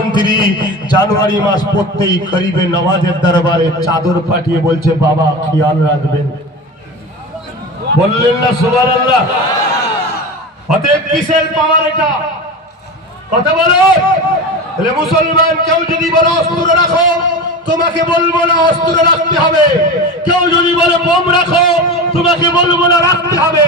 মুখ্যমন্ত্রী জানুয়ারি মাস পড়তেই করিবে নওয়াজের দরবারে চাদর পাঠিয়ে বলছে, বাবা, খেয়াল রাখবেন। বললেন না এটা? কথা বলো। মুসলমান, কেউ যদি বলো, অস্ত্র রাখো, তোমাকে বলব না, অস্ত্র রাখতে হবে। কেউ যদি বলে, বোম রাখো তোমাকে বলব না রাখতে হবে।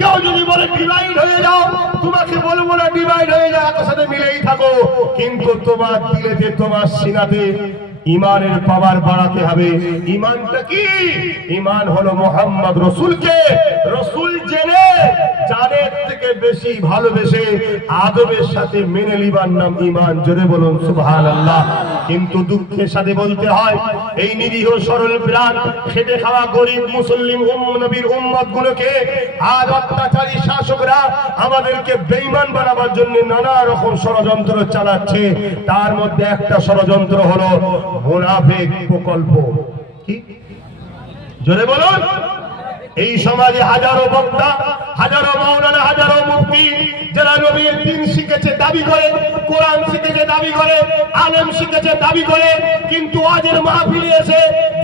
কেউ যদি বলে ডিভাইড হয়ে যাও, তোমাকে বলব না ডিভাইড হয়ে যাও, একসাথে সাথে মিলেই থাকো। কিন্তু তোমার দিলেতে তোমার সিনাতে ইমানের পাওয়ার বাড়াতে হবে। ইমানটা কি? ইমান হলো মোহাম্মদ রসুলকে। রসুল জেনে জানের থেকে বেশি ভালোবেসে আদবের সাথে মেনে নিবার নাম ইমান। জোরে বলুন সুবহান আল্লাহ কিন্তু দুঃখের সাথে বলতে হয়, এই নিরীহ সরল প্রাণ খেটে খাওয়া গরিব মুসলিম নবীর উম্মত গুলোকে আজ অত্যাচারী শাসকরা আমাদেরকে বেঈমান বানাবার জন্য নানা রকম ষড়যন্ত্র চালাচ্ছে। তার মধ্যে একটা ষড়যন্ত্র হলো মোনাফেক প্রকল্প। কি? জোরে বলুন। এই সমাজে হাজারো বক্তা, হাজারো মাওলানা, হাজারো মুক্তি যারা নবীর দিন শিখেছে দাবি করে, কোরআন শিখেছে দাবি করে, আলেম শিখেছে দাবি করে, কিন্তু আজের মাহফিলে এসে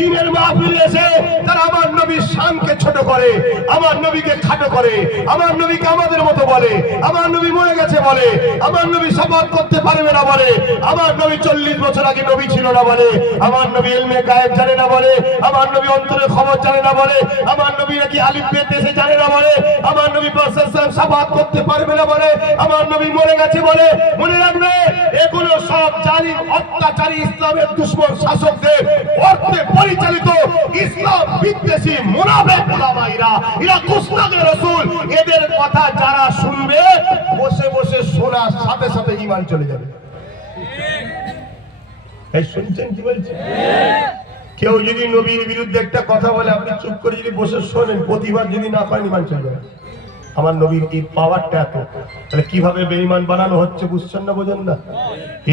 দিনের মাহফিলে এসে তারা আমার নবীর শানকে ছোট করে, আমার নবীকে খাটো করে, আমার নবীকে আমাদের মতো বলে, আমার নবী মরে গেছে বলে, আমার নবী শপথ করতে পারবে না বলে, আমার নবী চল্লিশ বছর আগে নবী ছিল না বলে, আমার নবী এলমে গায়েব জানে না বলে, আমার নবী অন্তরের খবর জানে না বলে, আমার নবী নাকি আলিফ বে দেশে জানে না বলে, আমার নবী প্রশাসন শপথ করতে পারবে না বলে, আমার নবী মরে গেছে বলে, মনে রাখবে এগুলো সব জানি অত্যাচারী ইসলামের দুশ্মন শাসকদের অর্থে পরিচালিত ইসলাম বিদ্বেষী মুনাফেক ওলামাইরা এরা কুস্তাদের রসুল। এদের কথা যারা শুনবে, বসে বসে শোনার সাথে সাথে ইমান চলে যাবে। এই শুনছেন কি বলছি কেউ যদি নবীর বিরুদ্ধে একটা কথা বলে, আপনি চুপ করে যদি বসে শোনেন, প্রতিবাদ যদি না করেন ইমান চলে যাবে। আমার নবীর এই পাওয়ারটা এত। তাহলে কীভাবে বেঈমান বানানো হচ্ছে বুঝছেন না বোঝেন না?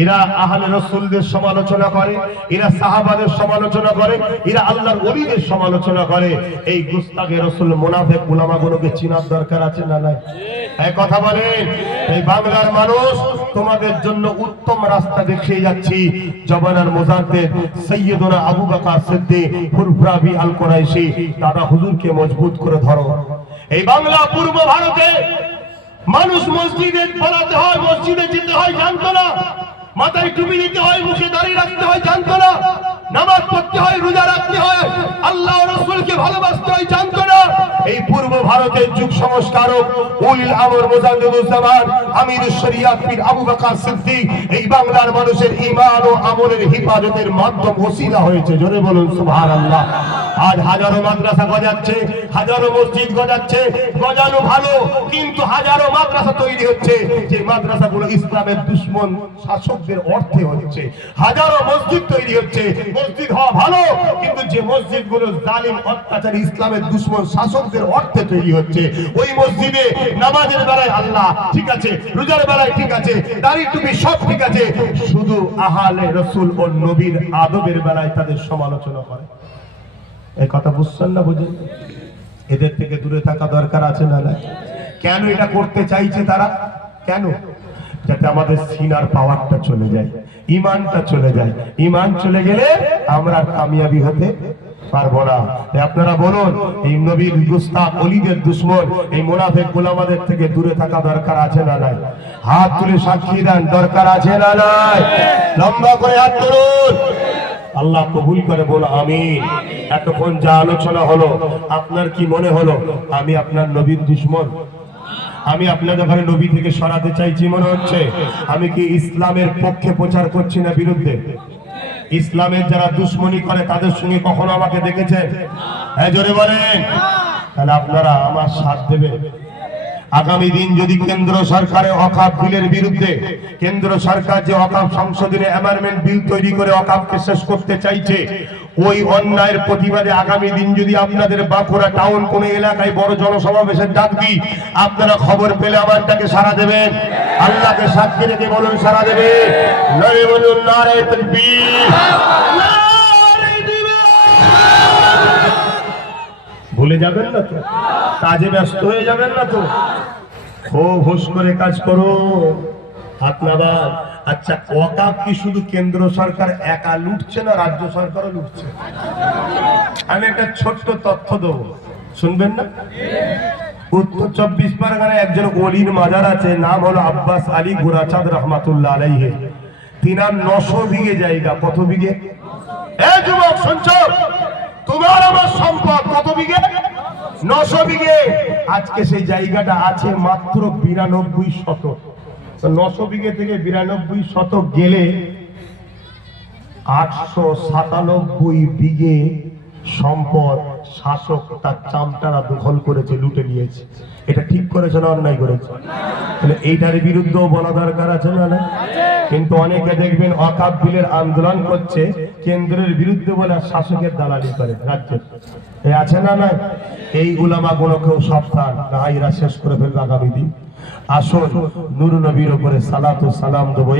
এরা আহলে রসুলদের সমালোচনা করে, এরা সাহাবাদের সমালোচনা করে, এরা আল্লাহর ওলিদের সমালোচনা করে। এই গুস্তাকে রসুল মোনাফেক গুলামাগুলোকে চিনার দরকার আছে না নাই? এই কথা বলেন, এই বাংলার মানুষ, তোমাদের জন্য উত্তম রাস্তা দেখিয়ে যাচ্ছি। জবানার মোজাদ্দেদ সৈয়দনা আবু বকর সিদ্দিক, ফুরফুরাবি আল কোরাইশি দাদা হুজুরকে মজবুত করে ধরো। এই বাংলা পূর্ব ভারতে মানুষ মসজিদে পড়াতে হয়, মসজিদে যেতে হয়, জানতো না। মাথায় টুপি দিতে হয়, মুখে দাঁড়িয়ে রাখতে হয়, জানতো না। নামাজ পড়তে হয়, রোজা রাখতে হয় আল্লাহ রসুলকে ভালোবাসতে হয় জানতো না এই পূর্ব ভারতের যুগ সংস্কারক উলিল আমর মোজাদ্দুজ্জামান আমির পীর আবু বকর সিদ্দিক, এই বাংলার মানুষের ঈমান ও আমলের হিফাজতের মাধ্যম ওসিলা হয়েছে। জোরে বলুন, সুবহানাল্লাহ। আজ হাজারো মাদ্রাসা গজাচ্ছে, হাজারো মসজিদ গজাচ্ছে, গজানো ভালো, কিন্তু হাজারো মাদ্রাসা তৈরি হচ্ছে। যে মাদ্রাসাগুলো ইসলামের দুশ্মন শাসকদের অর্থে হচ্ছে। হাজারো মসজিদ তৈরি হচ্ছে। মসজিদ হওয়া ভালো, কিন্তু যে মসজিদগুলো জালিম, অত্যাচারী, ইসলামের দুশ্মন শাসকদের অর্থে তৈরি হচ্ছে। ওই মসজিদে নামাজের বেলায় আল্লাহ ঠিক আছে, রোজার বেলায় ঠিক আছে দাড়ি টুপি সব ঠিক আছে। শুধু আহালে রসুল ও নবীর আদবের বেলায় তাদের সমালোচনা করে। এই কথা বুঝছেন না বুঝেন? এদের থেকে দূরে থাকা দরকার আছে না কেন এটা করতে চাইছে তারা? কেন? যাতে আমাদের সিনার পাওয়ারটা চলে যায়, ইমানটা চলে যায়। ইমান চলে গেলে আমরা কামিয়াবি হতে পারব না। আপনারা বলুন, এই নবীর গুস্তাক অলিদের দুশ্মন, এই মুনাফেক গোলামাদের থেকে দূরে থাকা দরকার আছে না নাই? হাত তুলে সাক্ষী দেন, দরকার আছে না নাই? লম্বা করে হাত তুলুন। আল্লাহ কবুল করে বলো আমি এতক্ষণ যা আলোচনা হলো, আপনার কি মনে হলো? আমি আপনার নবীর দুশ্মন। আমি আপনাদের ঘরে নবী থেকে সরাতে চাইছি, মনে হচ্ছে? আমি কি ইসলামের পক্ষে প্রচার করছি না বিরুদ্ধে? ইসলামের যারা দুশ্মনী করে, তাদের সঙ্গে কখনো আমাকে দেখেছে? হ্যাঁ তাহলে আপনারা আমার সাথ দেবেন। আগামী দিন যদি কেন্দ্র সরকারের অকাপ বিলের বিরুদ্ধে, কেন্দ্র সরকার যে অকাপ সংশোধনী অ্যামেন্ডমেন্ট বিল তৈরি করে অকাপকে শেষ করতে চাইছে, ওই অন্যায়ের প্রতিবাদে আগামী দিন যদি আপনাদের বাঁকুড়া টাউন কোন এলাকায় বড় জনসমাবেশের ডাক দিই, আপনারা খবর পেলে আমারটাকে সারা দেবেন। আল্লাহকে সাক্ষী রেখে বলুন সারা দেবে। নরে বলুন নারে তকবীর ভুলে যাবেন না তো? কাজে ব্যস্ত হয়ে যাবেন না তো? খুব হুশ করে কাজ করো। নাবাদ আচ্ছা ওয়াকাফ কি শুধু কেন্দ্র সরকার একা লুটছে না রাজ্য সরকারও লুটছে? আমি একটা ছোট্ট তথ্য দেবো। শুনবেন না? চব্বিশ পরগনায় একজন অলির মাজার আছে, নাম হলো আব্বাস আলী গুরাচাঁদ রহমাতুল্লাহ আলাইহে। তিনার নশো বিঘে জায়গা, কত বিঘে? যুবক, শুনছ? তোমার আমার সম্পদ কত বিঘে? নশো বিঘে। আজকে সেই জায়গাটা আছে মাত্র বিরানব্বই শতক। নশো বিঘে থেকে বিরানব্বই শতক গেলে আটশো সাতানব্বই বিঘে সম্পদ শাসক তার চামটারা দখল করেছে, লুটে নিয়েছে। এটা ঠিক করেছে না অন্যায় করেছে? তাহলে এইটার বিরুদ্ধেও বলা দরকার আছে না না? কিন্তু অনেকে দেখবেন অকাপ বিলের আন্দোলন করছে, কেন্দ্রের বিরুদ্ধে বলে শাসকের দালালি করে রাজ্যের। আছে না না এই উলামা গুলোকেও সাবধান এরা শেষ করে ফেলবে আগামী দিন। আসুন নুর নবীর উপরে সালাত সালাম দেবো।